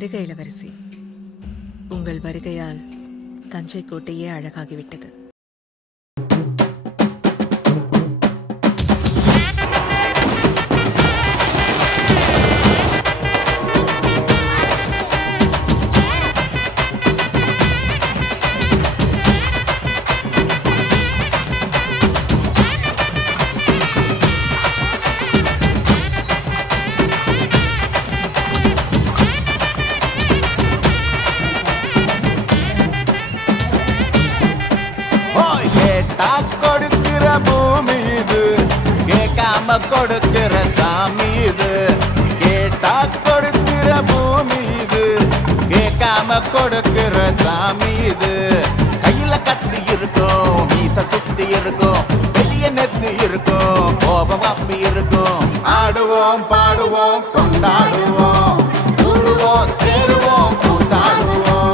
வருக இளவரசி. உங்கள் வருகையால் தஞ்சை கோட்டையே அழகாகிவிட்டது. கொடுக்கிற பூமி இது, கேட்காம கொடுக்கிற சாமி இது. கேட்டா கொடுக்கிற பூமி இது, கேட்காம கொடுக்கிற சாமி இது. கையில கத்தி இருக்கும், மீச சுத்தி இருக்கும், பெரிய நெத்தி இருக்கும், கோபம் அப்பி இருக்கும். ஆடுவோம் பாடுவோம் கொண்டாடுவோம், கூடுவோம் சேருவோம் கூத்தாடுவோம்.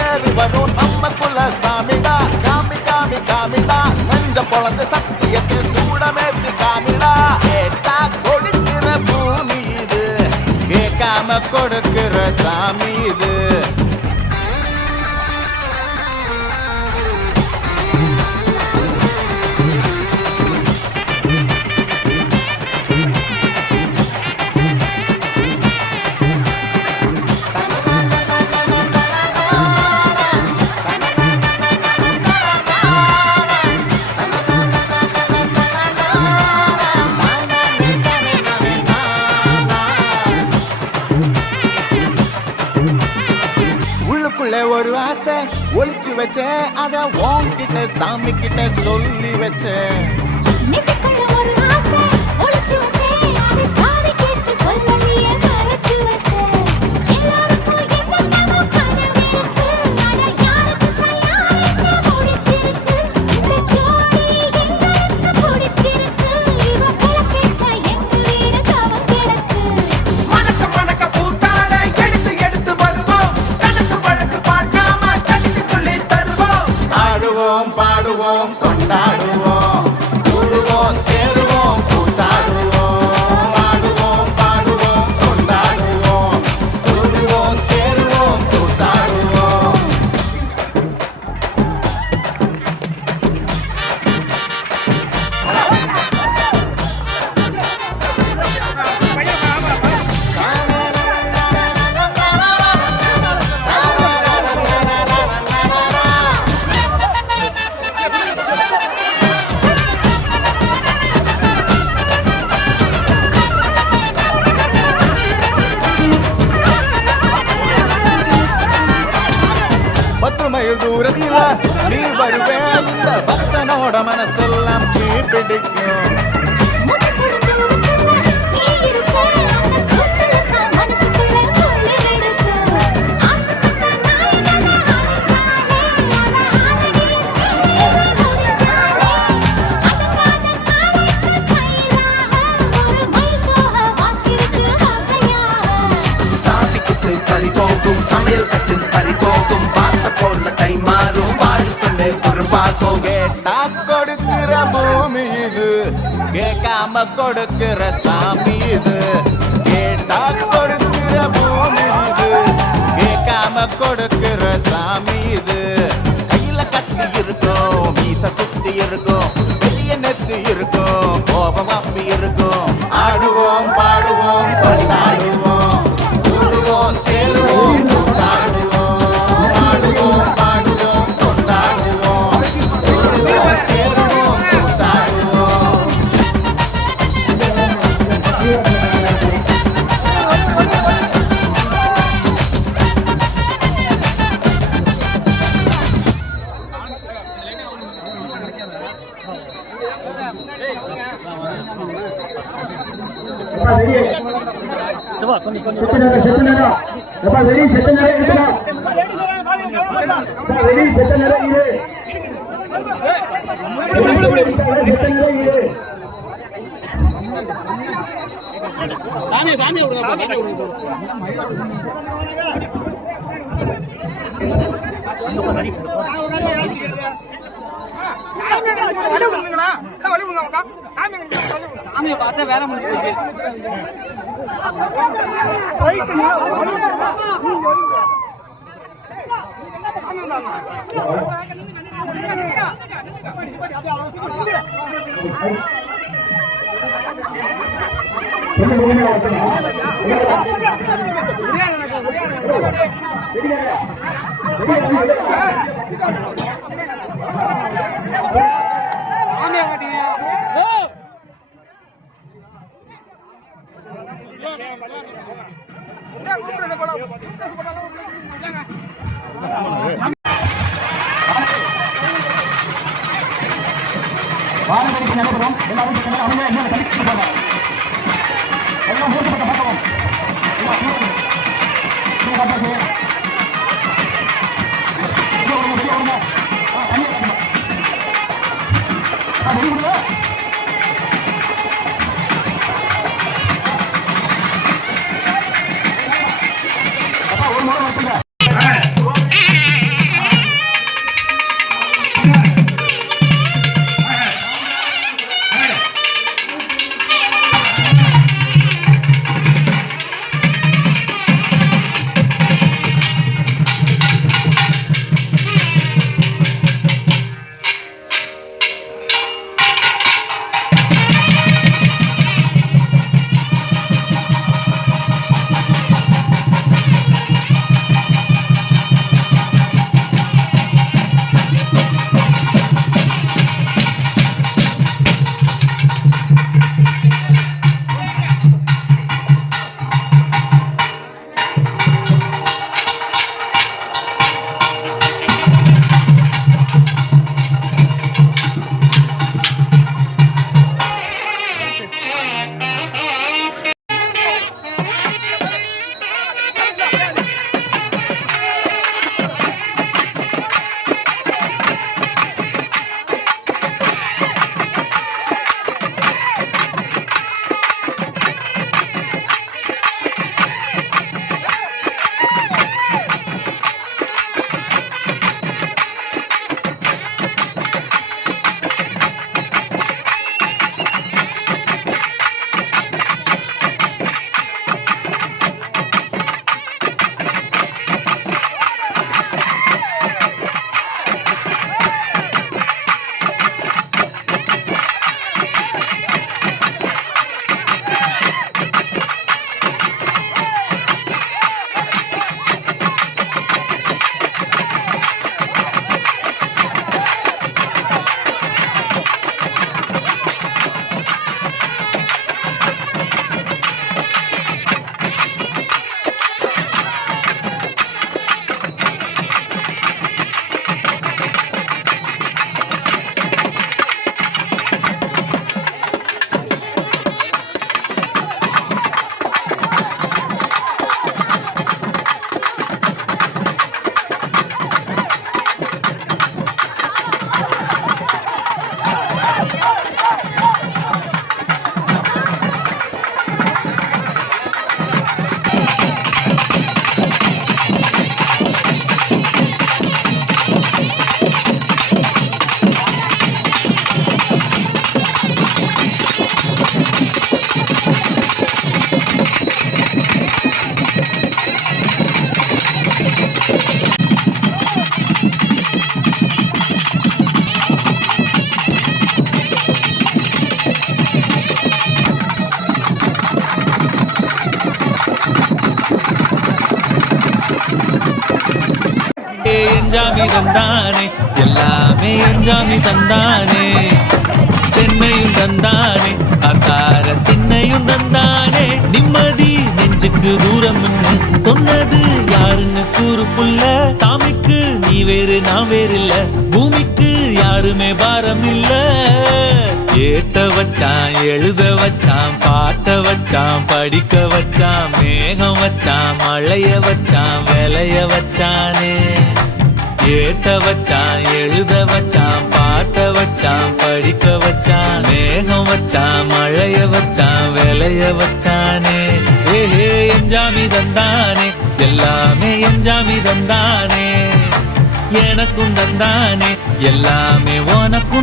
ஏறி வரும் நம்ம குல சாமிடா, காமி காமி காமிடா, நெஞ்ச பொழந்த சத்தியத்தை சூடமேத்தி காமிடா. கேட்டா கொடுக்கிற பூமி இது, கேட்காம கொடுக்கிற சாமி இது. ஒரு ஆசை ஒளிச்சு வச்சேன், அத உன்கிட்ட சாமி கிட்ட சொல்லி வச்சேன். பாடுவோம் கொண்டாடுவோம், கூடுவோம் சேருவோம் கூத்தாடுவோம். பாடுவோம் பாடுவோம் கொண்டாடுவோம், கூடுவோம் சேருவோம் கூத்தாடுவோம். தூரத்துல நீ வருவே, இந்த பக்தனோட மனசெல்லாம் நீ பிடிக்கும். சாதிக்கு பறிபோகும், சமையல் கட்டு பறிபோகும், வாச போல கை மாறும், வாரி சொன்ன ஒரு பாக்கும். கேட்டா கொடுக்கிற பூமி இது, கேட்காம கொடுக்கிற சாமி இது. கேட்டா கொடுக்கிற பூமி இது, கேட்காம கொடுக்கிற சாமி இது. கையில கத்தி இருக்கும், மீச சுத்தி இருக்கும், பெரிய நெத்தி இருக்கும், கோபம் அப்பி இருக்கும். ஆடுவோம் பாடுவோம் கொண்டாடுவோம், கூடுவோம் சேருவோம் கூத்தாடுவோம். ஆடுவோம் பாடுவோம் கொண்டாடுவோம், கூடுவோம் சேருவோம் கூத்தாடுவோம். சாமியை பார்த்தா வேலை முடிஞ்சு போச்சு. எஞ்சாமி தந்தானே எல்லாமே எஞ்சாமி தந்தானே தென்னையும் தந்தானே அகார திண்ணையும் தந்தானே நிம்மதி நெஞ்சுக்கு தூரம் சொன்னது யாருன்னு கூறு புள்ள சாமிக்கு நீ வேறு நான் வேறு இல்ல பூமிக்கு யாருமே பாரம் இல்ல ஏட்ட வச்சான் எழுத வச்சான் பாட்ட வச்சான் படிக்க வச்சான் மேகம் வச்சான் மழைய வச்சான் விளைய வச்சானே ஏட்ட வச்சான் எழுத வச்சான் பாட்ட வச்சான் படிக்க வச்சான் மேகம் வச்சான் மழைய வச்சான் விளைய வச்சானே ஏஹே எஞ்சாமி தந்தானே எல்லாமே எஞ்சாமி தந்தானே எனக்கும் தந்தானே எல்லாமே உனக்கும்